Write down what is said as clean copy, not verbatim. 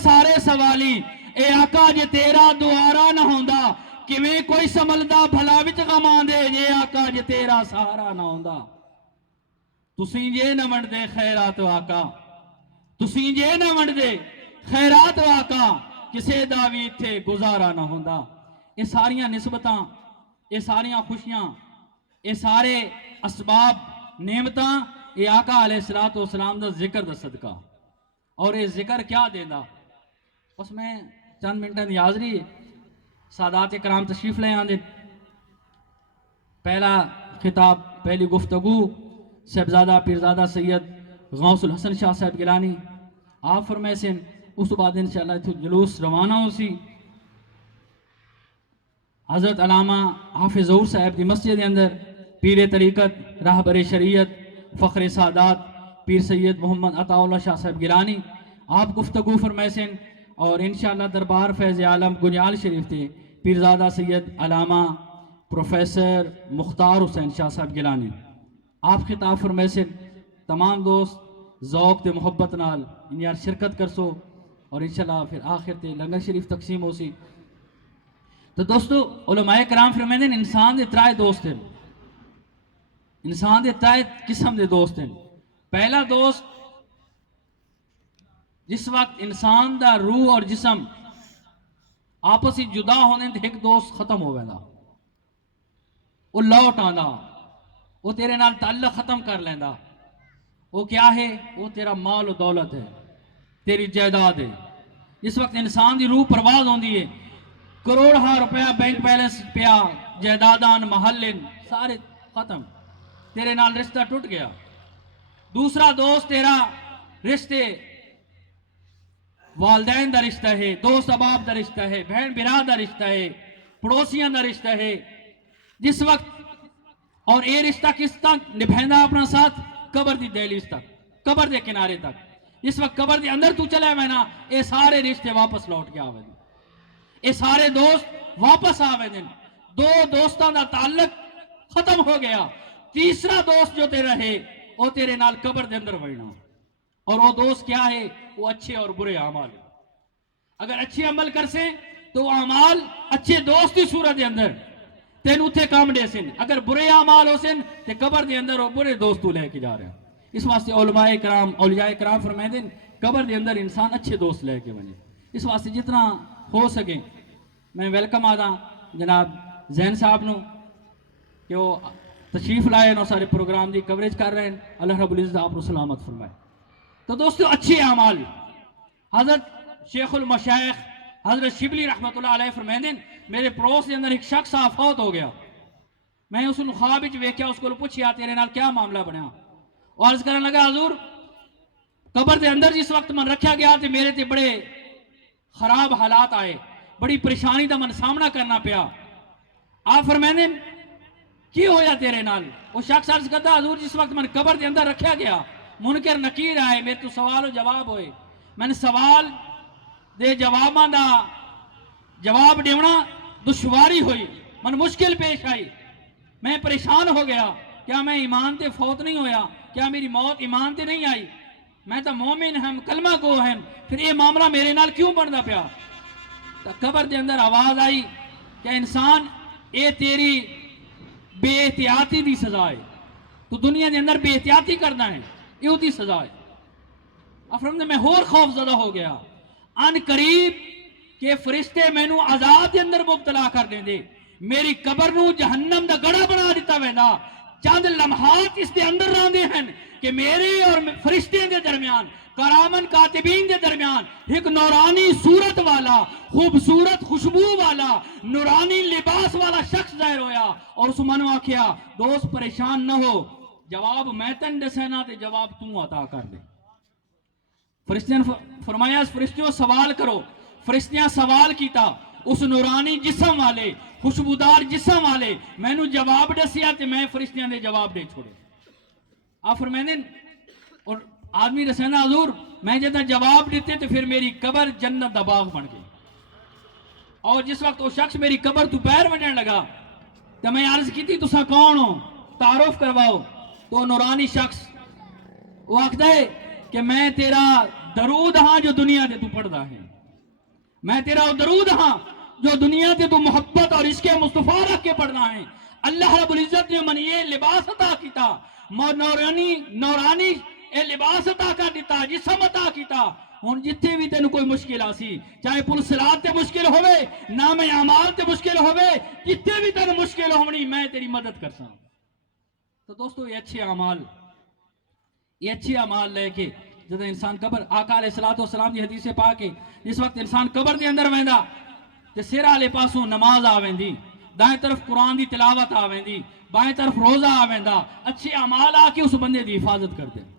سارے سوالی اے آقا جے تیرا دوارا نہ ہوندا کیویں کوئی سملدا بھلا وچ غم آندے جے آقا جے تیرا سہارا نہ ہوندا تسیں جے نہ ونڈدے خیرات آقا تسیں جے نہ ونڈدے خیرات آقا کسے دا وی ایتھے گزارا نہ ہوندا اے ساریاں نسبتاں اے ساریاں خوشیاں اے سارے اسباب نعمتاں اے آقا علیہ السلام دا ذکر دا صدقہ اور اے ذکر کیا دیندا اس میں چند منٹاں دی حاضری سادات کرام تشریف لے آندے پہلا خطاب پہلی گفتگو صاحبزادہ پیرزادہ سید غوث الحسن شاہ صاحب گیلانی آپ فرمائے سن اس بعد انشاءاللہ جلوس روانہ ہو سی حضرت علامہ حافظ ظہور صاحب دی مسجد اندر پیر طریقت راہبر شریعت فخر سادات پیر سید محمد عطا اللہ شاہ صاحب گیلانی آپ گفتگو فرمائے سن اور انشاءاللہ دربار فیض عالم گنیال شریف تھے پیرزادہ سید علامہ پروفیسر مختار حسین شاہ صاحب گیلانی آپ خطاب فرمائے سن تمام دوست ذوق تے محبت نال یار شرکت کرسو اور انشاءاللہ پھر آخر تے لنگر شریف تقسیم ہو سی تو دوستو علماء کرام فرمائے دیں انسان دے ترائے دوست ہیں انسان دے ترائے قسم دے دوست ہیں پہلا دوست جس وقت انسان دا روح اور جسم آپسی جدا ہونے دے ایک دوست ختم ہو گیا وہ لوٹ آنا وہ تیرے نال تعلق ختم کر لینا وہ کیا ہے وہ تیرا مال و دولت ہے تیری جائیداد ہے جس وقت انسان دی روح پرواز ہوندی ہے کروڑہ روپیہ بینک بیلنس پیا جائیدادان محلن سارے ختم تیرے نال رشتہ ٹوٹ گیا دوسرا دوست تیرا رشتے والدین دا رشتہ ہے دوست احباب دا رشتہ ہے بہن برا دا رشتہ ہے پڑوسیاں دا رشتہ ہے جس وقت اور یہ رشتہ کس تک نبھینا اپنا ساتھ قبر دی دہلیز تک قبر دے کنارے تک جس وقت قبر دے اندر تو چلے میں نا یہ سارے رشتے واپس لوٹ کے آوے دیں یہ سارے دوست واپس آوے دیں دو دوستاں دا تعلق ختم ہو گیا تیسرا دوست جو تیرا ہے وہ تیرے نال قبر دے اندر وڑنا اور وہ دوست کیا ہے وہ اچھے اور برے اعمال ہے اگر اچھے عمل کر سے تو اعمال اچھے دوست کی صورت دے اندر تین اتھے کام دے سن اگر برے اعمال ہو سن تے قبر دے اندر وہ برے دوستو لے کے جا رہے ہیں اس واسطے علماء کرام اولیاء کرام فرمائے دیں قبر دے اندر انسان اچھے دوست لے کے بنے اس واسطے جتنا ہو سکے میں ویلکم آدھا جناب زین صاحب نو کہ وہ تشریف لائے نو سارے پروگرام دی کوریج کر رہے ہیں اللہ رب العزت آپ کو سلامت فرمائے تو دوستو اچھے اعمال حضرت شیخ المشائخ حضرت شبلی رحمت اللہ علیہ فرمائے دیں میرے پڑوس کے اندر ایک شخص فوت ہو گیا میں اس نے خواب وچ ویکھیا اس کو پوچھیا تیرے نال کیا معاملہ بنیا اور عرض کرنے لگا حضور قبر دے اندر جس وقت من رکھا گیا تے میرے تے بڑے خراب حالات آئے بڑی پریشانی دا من سامنا کرنا پیا آپ فرمائے دیں کی ہویا تیرے نال وہ شخص عرض کرتا حضور جس وقت من قبر دے اندر رکھا گیا منکر نکیر آئے میرے تو سوال و جواب ہوئے میں نے سوال دے جواباں دا جواب دیونا دشواری ہوئی من مشکل پیش آئی میں پریشان ہو گیا کیا میں ایمان تے فوت نہیں ہویا کیا میری موت ایمان تے نہیں آئی میں تو مومن ہم کلمہ کو ہیں پھر یہ معاملہ میرے نال کیوں بڑھنا پیا تو قبر دے اندر آواز آئی کہ انسان اے تیری بے احتیاطی دی سزا ہے تو دنیا دے اندر بے احتیاطی کرنا ہے یہ دی سزا ہے افرمدے میں اور خوف زدہ ہو گیا ان قریب کہ فرشتے میں نو عذاب دے اندر مبتلا کر دیں دے میری قبر نو جہنم دا گڑا بنا دیتا وینا چند لمحات اس دے اندر راندے ہیں کہ میرے اور فرشتے دے درمیان کرامن کاتبین دے درمیان ایک نورانی صورت والا خوبصورت خوشبو والا نورانی لباس والا شخص ظاہر ہویا اور اس منو آکھیا دوست پریشان نہ ہو جواب میں تن دسینا تے جواب توں عطا کر دے فرشتیاں فرمایا فرشتیوں سوال کرو فرشتیاں سوال کیتا اس نورانی جسم والے خوشبودار جسم والے میں نو جواب دسیا تے میں فرشتیاں دے جواب دے چھوڑے آپ فرمائیں اور آدمی دسینا حضور میں جدہ جواب دیتے تو پھر میری قبر جنت دا باغ بن گئی اور جس وقت وہ شخص میری قبر تو پیر بننے لگا تو میں عرض کی تھی تسا کون ہو تعارف کرواؤ تو نورانی شخص وہ آکھتا ہے کہ میں تیرا درود ہاں جو دنیا تے تو پڑھدا ہے، میں تیرا وہ درود ہاں جو دنیا تے تو محبت اور عشق مصطفیٰ رکھ کے پڑھنا ہے۔ اللہ رب العزت نے من یہ لباس عطا کیتا، نورانی اے لباس عطا کر دیتا، جسم عطا کیتا۔ ہن جتھے بھی تینوں کوئی مشکل آسی، چاہے پل صراط تے مشکل ہوئے، نام اعمال تے مشکل ہوئے، جتھے بھی تینوں مشکل ہونی میں تیری مدد کرساں۔ تو دوستو یہ اچھے اعمال لے کے جب انسان قبر، آقا علیہ الصلوۃ والسلام دی حدیث پاک ہے، جس وقت انسان قبر دے اندر ویندا تے سر والے پاسوں نماز آویندی، دائیں طرف قرآن دی تلاوت آویندی، بائیں طرف روزہ آویندا، اچھے اعمال آ کے اس بندے دی حفاظت کرتے ہیں۔